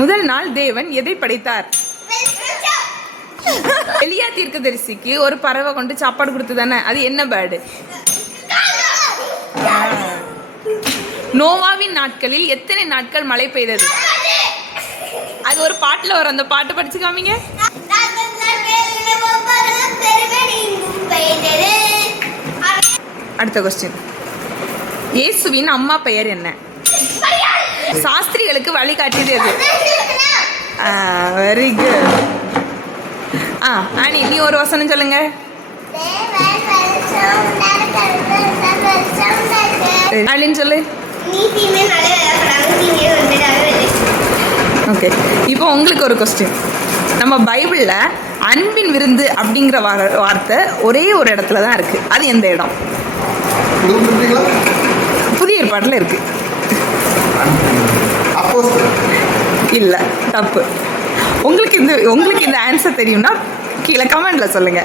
முதல் நாள் தேவன் எதை படைத்தார்? எலியா தீர்க்கதரிசிக்கு ஒரு பறவை கொண்டு சாப்பாடு கொடுத்து தானே, அது என்ன பேர்டு? நோவாவின் நாட்களில் எத்தனை நாட்கள் மழை பெய்தது? அது ஒரு பாட்டுல வரும், அந்த பாட்டு படிச்சு காமிங்க. அடுத்த கொஸ்டின், இயேசுவின் அம்மா பெயர் என்ன? சாஸ்திரிகளுக்கு வழிகாட்டியது எது? Very good. ஆனி, நீ ஒரு வசனம் சொல்லுங்க. ஆனின்னு சொல்லு. ஓகே, இப்போ உங்களுக்கு ஒரு கொஸ்டின். நம்ம பைபிளில் அன்பின் விருந்து அப்படிங்கிற வார்த்தை ஒரே ஒரு இடத்துல தான் இருக்கு. அது எந்த இடம்? புதிய ஏற்பாட்டில் இருக்கு. இல்லை, தப்பு. உங்களுக்கு இந்த ஆன்சர் தெரியும்னா கீழே கமெண்ட்ல சொல்லுங்க.